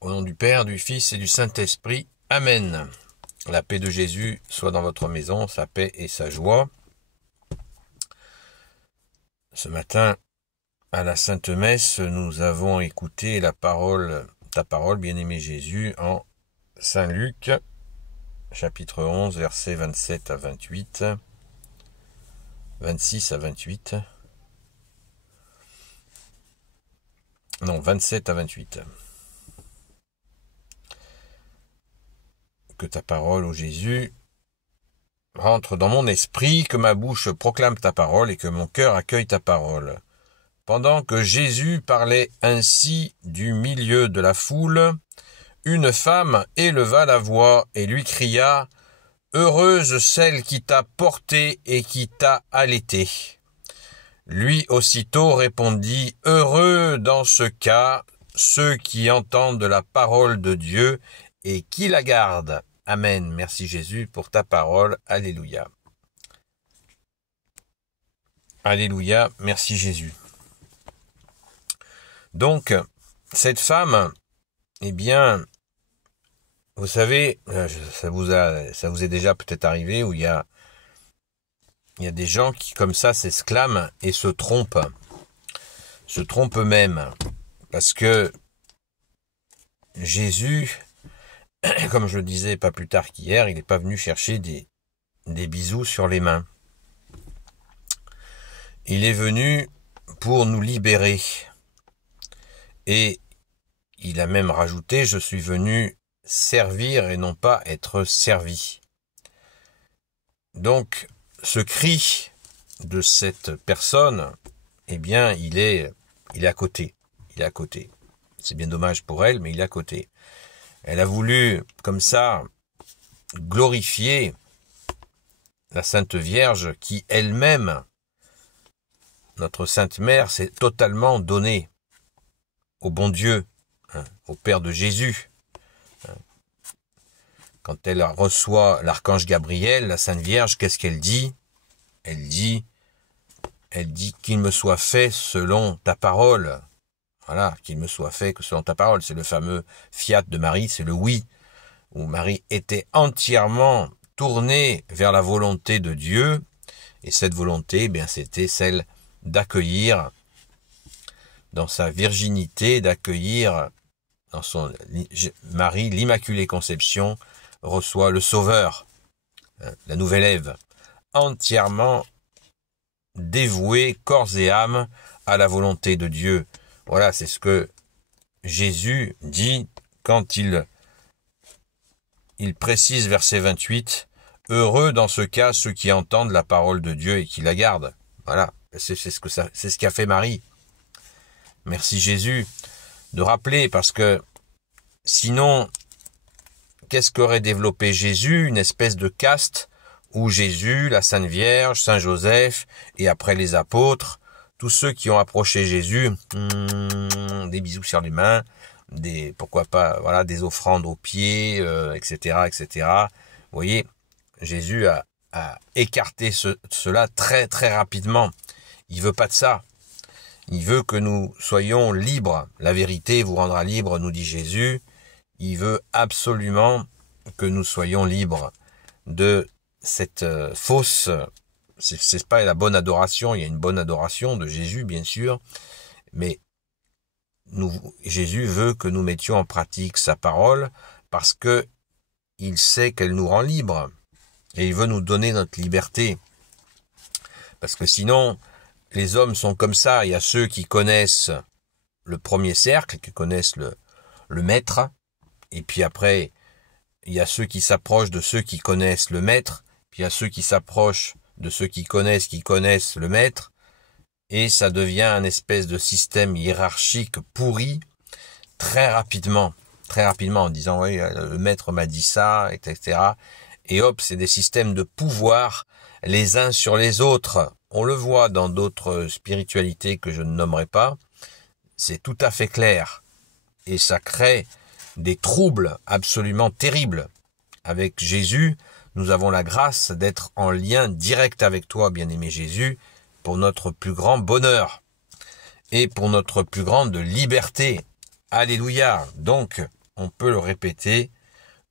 Au nom du Père, du Fils et du Saint-Esprit. Amen. La paix de Jésus soit dans votre maison, sa paix et sa joie. Ce matin, à la Sainte Messe, nous avons écouté ta parole, bien-aimé Jésus, en Saint Luc, chapitre 11, versets 27 à 28, 26 à 28, non, 27 à 28. Que ta parole, ô Jésus, rentre dans mon esprit, que ma bouche proclame ta parole et que mon cœur accueille ta parole. Pendant que Jésus parlait ainsi du milieu de la foule, une femme éleva la voix et lui cria « Heureuse celle qui t'a porté et qui t'a allaité !» Lui aussitôt répondit « Heureux dans ce cas ceux qui entendent la parole de Dieu et qui la gardent. » Amen. Merci Jésus pour ta parole. Alléluia. Alléluia. Merci Jésus. Donc, cette femme, eh bien, vous savez, ça vous est déjà peut-être arrivé où il y a des gens qui, comme ça, s'exclament et se trompent eux-mêmes. Parce que Jésus, comme je le disais pas plus tard qu'hier, il n'est pas venu chercher des bisous sur les mains. Il est venu pour nous libérer. Et il a même rajouté, je suis venu servir et non pas être servi. Donc, ce cri de cette personne, eh bien, il est à côté. Il est à côté. C'est bien dommage pour elle, mais il est à côté. Elle a voulu, comme ça, glorifier la Sainte Vierge qui, elle-même, notre Sainte Mère, s'est totalement donnée au bon Dieu, au Père de Jésus. Quand elle reçoit l'archange Gabriel, la Sainte Vierge, qu'est-ce qu'elle dit? Elle dit qu'il me soit fait selon ta parole. Voilà, qu'il me soit fait que selon ta parole. C'est le fameux fiat de Marie, c'est le oui, où Marie était entièrement tournée vers la volonté de Dieu, et cette volonté, eh bien, c'était celle d'accueillir dans sa virginité, d'accueillir dans son Marie, l'Immaculée Conception, reçoit le Sauveur, la nouvelle Ève, entièrement dévouée, corps et âme, à la volonté de Dieu. Voilà, c'est ce que Jésus dit quand il précise, verset 28, « Heureux dans ce cas ceux qui entendent la parole de Dieu et qui la gardent. » Voilà, c'est ce qu'a fait Marie. Merci Jésus de rappeler, parce que sinon, qu'est-ce qu'aurait développé Jésus? Une espèce de caste où Jésus, la Sainte Vierge, Saint Joseph et après les apôtres, tous ceux qui ont approché Jésus, des bisous sur les mains, pourquoi pas, voilà, des offrandes aux pieds, etc., etc. Vous voyez, Jésus a écarté cela très très rapidement. Il veut pas de ça. Il veut que nous soyons libres. La vérité vous rendra libre, nous dit Jésus. Il veut absolument que nous soyons libres de cette fausse. C'est pas la bonne adoration. Il y a une bonne adoration de Jésus, bien sûr, mais Jésus veut que nous mettions en pratique sa parole parce que il sait qu'elle nous rend libres et il veut nous donner notre liberté. Parce que sinon, les hommes sont comme ça. Il y a ceux qui connaissent le premier cercle, qui connaissent le maître, et puis après, il y a ceux qui s'approchent de ceux qui connaissent le maître, puis il y a ceux qui s'approchent de ceux qui connaissent le maître, et ça devient un espèce de système hiérarchique pourri très rapidement en disant oui, le maître m'a dit ça, etc. Et hop, c'est des systèmes de pouvoir les uns sur les autres. On le voit dans d'autres spiritualités que je ne nommerai pas. C'est tout à fait clair. Et ça crée des troubles absolument terribles. Avec Jésus, nous avons la grâce d'être en lien direct avec toi, bien-aimé Jésus, pour notre plus grand bonheur et pour notre plus grande liberté. Alléluia. Donc, on peut le répéter.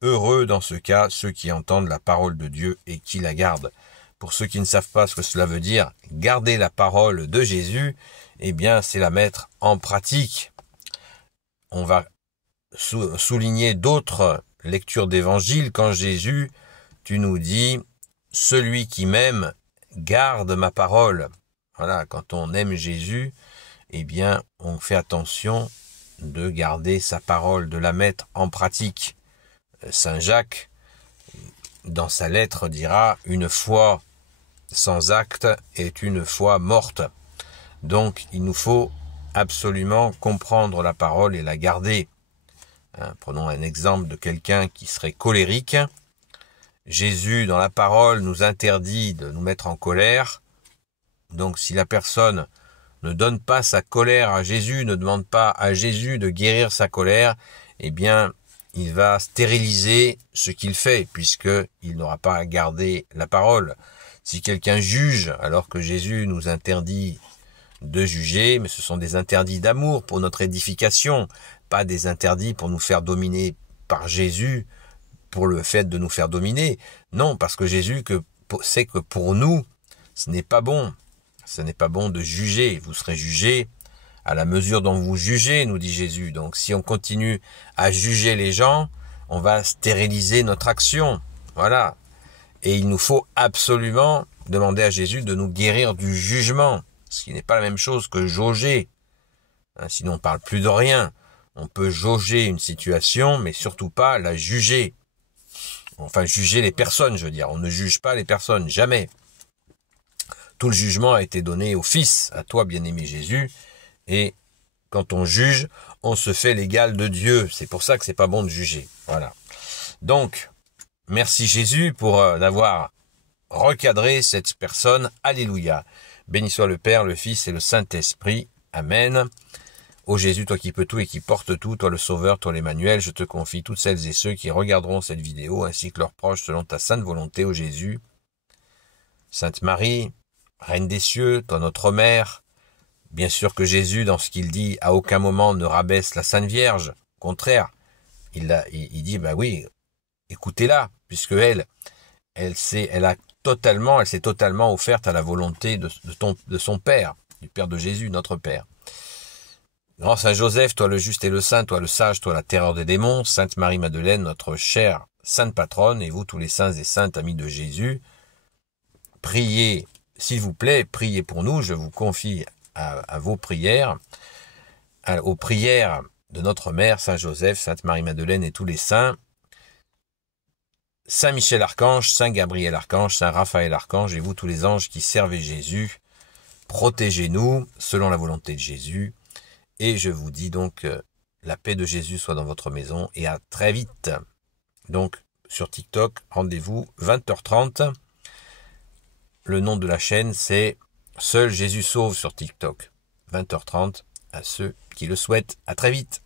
Heureux dans ce cas ceux qui entendent la parole de Dieu et qui la gardent. Pour ceux qui ne savent pas ce que cela veut dire, garder la parole de Jésus, eh bien c'est la mettre en pratique. On va souligner d'autres lectures d'évangile quand Jésus, tu nous dis, celui qui m'aime garde ma parole. Voilà, quand on aime Jésus, eh bien on fait attention de garder sa parole, de la mettre en pratique. Saint Jacques, dans sa lettre, dira « Une foi sans acte est une foi morte ». Donc, il nous faut absolument comprendre la parole et la garder. Prenons un exemple de quelqu'un qui serait colérique. Jésus, dans la parole, nous interdit de nous mettre en colère. Donc, si la personne ne donne pas sa colère à Jésus, ne demande pas à Jésus de guérir sa colère, eh bien, il va stériliser ce qu'il fait, puisqu'il n'aura pas à garder la parole. Si quelqu'un juge, alors que Jésus nous interdit de juger, mais ce sont des interdits d'amour pour notre édification, pas des interdits pour nous faire dominer par Jésus, pour le fait de nous faire dominer. Non, parce que Jésus sait que pour nous, ce n'est pas bon. Ce n'est pas bon de juger. Vous serez jugés à la mesure dont vous jugez, nous dit Jésus. Donc si on continue à juger les gens, on va stériliser notre action. Voilà. Et il nous faut absolument demander à Jésus de nous guérir du jugement, ce qui n'est pas la même chose que jauger. Sinon on ne parle plus de rien. On peut jauger une situation, mais surtout pas la juger. Enfin, juger les personnes, je veux dire. On ne juge pas les personnes, jamais. Tout le jugement a été donné au Fils, à toi, bien-aimé Jésus. Et quand on juge, on se fait l'égal de Dieu. C'est pour ça que c'est pas bon de juger. Voilà. Donc, merci Jésus pour d'avoir recadré cette personne. Alléluia. Béni soit le Père, le Fils et le Saint-Esprit. Amen. Ô Jésus, toi qui peux tout et qui portes tout, toi le Sauveur, toi l'Emmanuel, je te confie toutes celles et ceux qui regarderont cette vidéo, ainsi que leurs proches, selon ta sainte volonté, ô Jésus. Sainte Marie, Reine des cieux, toi notre Mère. Bien sûr que Jésus, dans ce qu'il dit, à aucun moment ne rabaisse la Sainte Vierge. Au contraire, il dit, bah oui, écoutez-la, puisque elle s'est totalement offerte à la volonté de son Père, du Père de Jésus, notre Père. Grand Saint Joseph, toi le juste et le saint, toi le sage, toi la terreur des démons, Sainte Marie-Madeleine, notre chère sainte patronne, et vous tous les saints et saintes amis de Jésus, priez, s'il vous plaît, priez pour nous, je vous confie à vos prières, aux prières de notre Mère, Saint Joseph, Sainte Marie-Madeleine et tous les saints, Saint Michel Archange, Saint Gabriel Archange, Saint Raphaël Archange et vous tous les anges qui servez Jésus, protégez-nous selon la volonté de Jésus. Et je vous dis donc, la paix de Jésus soit dans votre maison et à très vite. Donc, sur TikTok, rendez-vous 20h30. Le nom de la chaîne, c'est Seul Jésus sauve sur TikTok. 20h30 à ceux qui le souhaitent. À très vite.